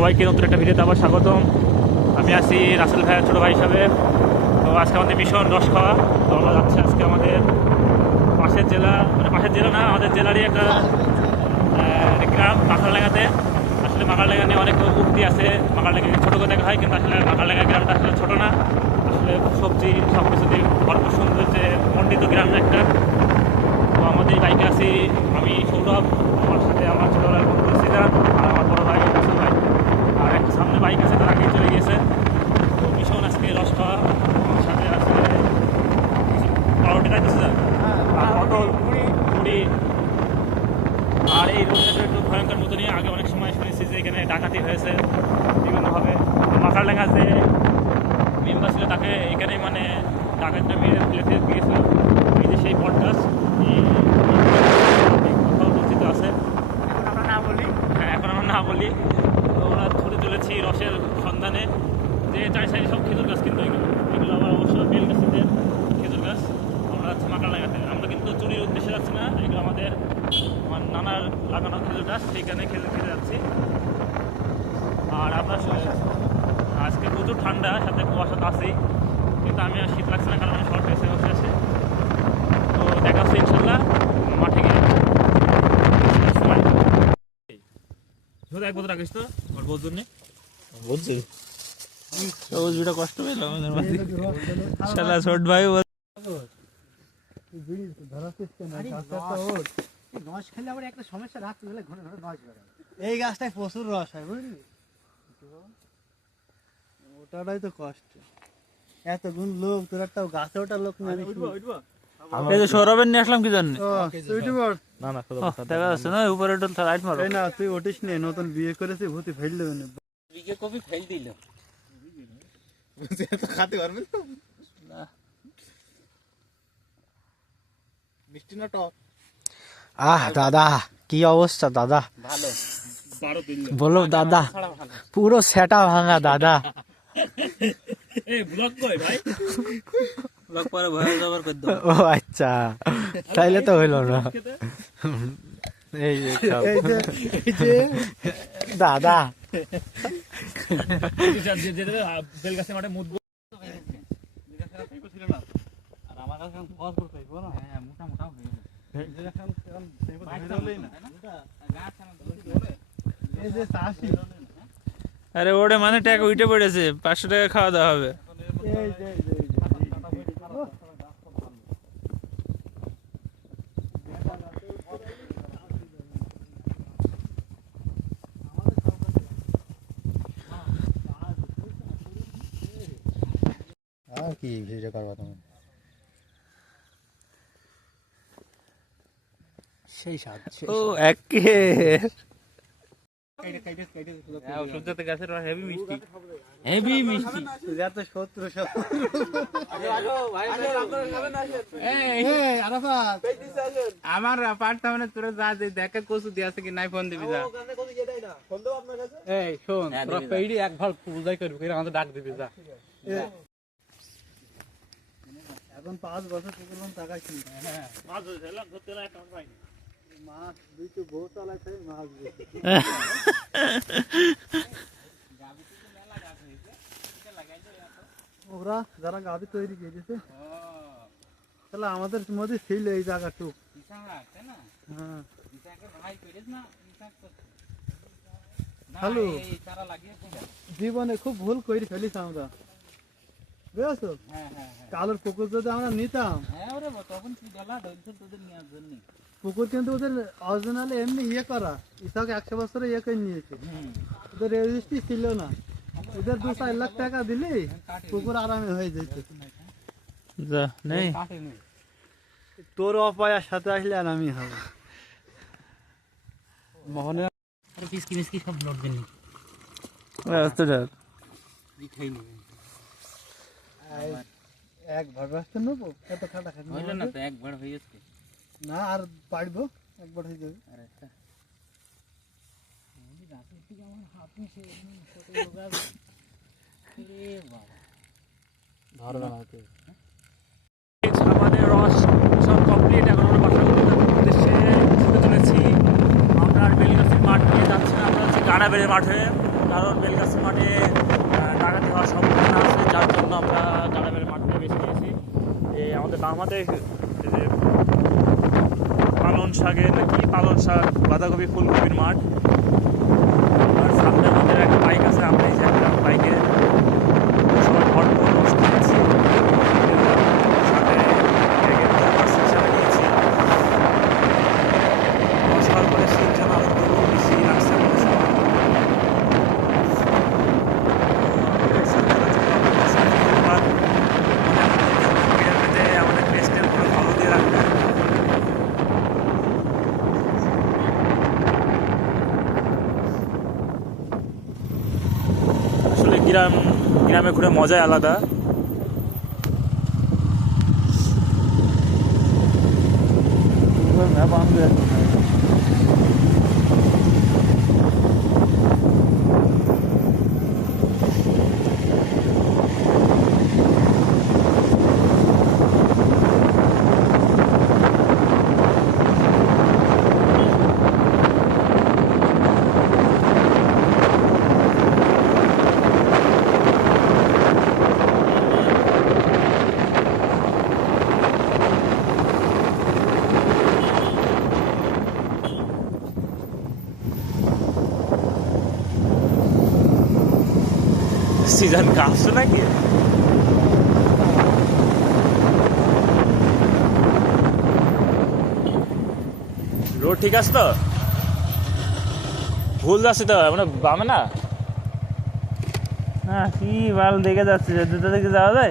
সবাইকে নতুন একটা ভিডিওতে আবার স্বাগতম। আমি আছি রাসেল ভাইয়ের ছোটো ভাই হিসাবে। তো আজকে আমাদের মিশন রস খাওয়া। তো আমরা যাচ্ছি আজকে আমাদের পাশের জেলা, মানে পাশের জেলা না, আমাদের জেলারই একটা গ্রাম মাখারলেঙ্গাতে। আসলে মাখারলেঙ্গা নিয়ে অনেক উক্তি আছে, মাখারলেঙ্গাকে ছোটো করে দেখা হয়, কিন্তু আসলে মাখারলেঙ্গা গ্রামটা আসলে ছোটো না। আসলে সবজি সব কিছু দিয়ে ভরপুর সৌন্দর্যে মণ্ডিত গ্রাম একটা। তো আমাদের বাইকে আছি আমি, সৌরভ, আমার সাথে আমার ছোটোবেলার বন্ধু সিদ্ধার্থ, আর আমার বড় ভাই রাসেল ভাই। আর একটা সামনে বাইক আছে, তার আগেই চলে গিয়েছে। তো মিশন আজকে রস খাওয়া। আমার সাথে আছে পাউরুটি খাইতেছে, আর পটল মুড়ি। আর এই রোডটা একটু ভয়ঙ্কর মতো নিয়ে আগে অনেক সময় শুনেছি যে এখানে ডাকাতি হয়েছে বিভিন্নভাবে। মাখারলেঙ্গা যে মেম্বার ছিল তাকে এখানে মানে ডাকাতটা মেরে ফেলে দিয়েছিল। এই যে সেই বট গাছ কথিত আছে, এখন আমরা না বলি। হ্যাঁ, এখন আমরা না বলি। তো আমরা ধরে চলেছি রসের সন্ধানে। যে চার সাইডে সব খেজুর গাছ, কিন্তু এগুলো আবার অবশ্য বেল গাছের খেজুর গাছ। আমরা যাচ্ছি মাখারলেঙ্গাতে। আমরা কিন্তু চুরির উদ্দেশ্যে যাচ্ছি না, এগুলো আমাদের আমার নানার লাগানো খেজুর গাছ, সেইখানে খেতে যাচ্ছি। আর আমরা আজকে প্রচুর ঠান্ডা, সাথে কুয়াশা তো আছেই, কিন্তু আমি আর শীত লাগছে না, কারণ আমি শর্ট ড্রেসে বসে আছি। তো দেখা হচ্ছে ইনশাল্লাহ মাঠে গিয়ে। এক বছর রাখিস তো ওর বউর জন্যে বলছি ভিডিও কষ্ট পেলাম আমাদের মাঝে। শালা ছোট ভাই রস খেলে আবার একটা সমস্যা, রাখতে গেলে ঘন ঘন রস বেরোয়। এই গাছটায় প্রচুর রস হয়, বুঝলি? ওটাটাই তো কষ্ট। এতগুণ লোক, তোর একটা গাছে ওটা লোক না। এই যে সৌরভের নিয়ে আসলাম কি জানি না না, দেখা যাচ্ছে না উপরে লাইট মারো না, তুই ওটিস নে, নতুন বিয়ে করেছি, ভূতি ফেল দেবে না। বিকে কপি ফেল দিল খাতে পারবেন না। মিষ্টি না টক? আহ দাদা, কি অবস্থা দাদা? ভালো বলো দাদা, পুরো সেটা ভাঙা দাদা। এই ব্লগ কই ভাই? ব্লগ পরে ভয় যাবার কই দাও। ও আচ্ছা, তাইলে তো হইল না। এই যে দাদা বেল গাছে মাঠে মুদবো। আরে ওরে মানে টাকা উঠে পড়েছে, 500 টাকা খাওয়া দাওয়া হবে। কি ভিডিও করবা তুমি? সেই স্বাদ ও একে সূর্যতে গাছের হেভি মিষ্টি, হেভি মিষ্টি। যত শত্রু সব আমার পারতাম না, তোরা যা দেখে কচু দিয়ে আছে কি নাই, ফোন দিবি যা। এই শোন, তোরা পেইডি এক ভাল পূজাই করবি, আমাদের ডাক দিবি যা। এখন 5 বছর পুকুর টাকা কিনতে। হ্যাঁ, মাছ ধরছিলাম, ধরতে না একটা পাইনি। মাছ দুইটো বউ চালায় খাই মাছ বেশি। ওরা যারা গাভি তৈরি করেছে, তাহলে আমাদের মধ্যে ছিল এই জায়গাটুক। হ্যাঁ, হ্যালো, জীবনে খুব ভুল করে ফেলিস আমরা, বুঝেছো? কালোর পুকুর যদি আমরা নিতাম, পুকুর কিন্তু ওদের অরিজিনাল এমনি ইয়ে করা, ইসাক 100 বছরে ইয়ে করে নিয়েছে, ওদের রেজিস্ট্রি ছিল না। ওদের 2-4 লাখ টাকা দিলে পুকুর আরামে হয়ে যেত। তোর অপায়ার সাথে আসলে আর আমি হবে মোহনে মিষ্টি মিষ্টি সব লোড দিন। এক ভাগ আসতে নেবো, এত খাটা খাটি হইল না তো, একবার হয়ে গেছে না, আর পারবো, একবার হয়ে যাবে। আমাদের রস সব কমপ্লিট। এখন আমরা বাসাগুলোর উদ্দেশ্যে চলেছি। আমরা আর বেলগাছির মাঠ নিয়ে যাচ্ছি না, আমরা হচ্ছে গাড়াবেড়ের মাঠে। কারণ বেলগাছি মাঠে ডাকাতি হওয়ার সম্ভাবনা আছে, যার জন্য আমরা গাড়াবেল মাঠটা বেছে নিয়েছি। এই আমাদের বাম হাতে এই যে পালন শাকের নাকি পালন শাক, বাঁধাকপি, ফুলকপির মাঠ। আর সামনে আমাদের একটা বাইক আছে, আমরা এই যে একটা বাইকে সবাই ভরপুর রস নিয়েছি, সাথে ব্যাগের রস হিসাবে নিয়েছি। রস খাওয়ার পরে শীত যেন আরো দুগুণ বেশি লাগছে আমাদের সবার। আমাদের পেস্টের পুরো ফলো দিয়ে রাখবেন। আসলে গ্রামে ঘুরে মজাই আলাদা। সিজন কাঁপছো নাকি? রোড ঠিক আছে তো? ভুল যাচ্ছে তো মানে বামে না? হ্যাঁ কি ভালো দেখে যাচ্ছে, যেতে দেখে যাওয়া যায়।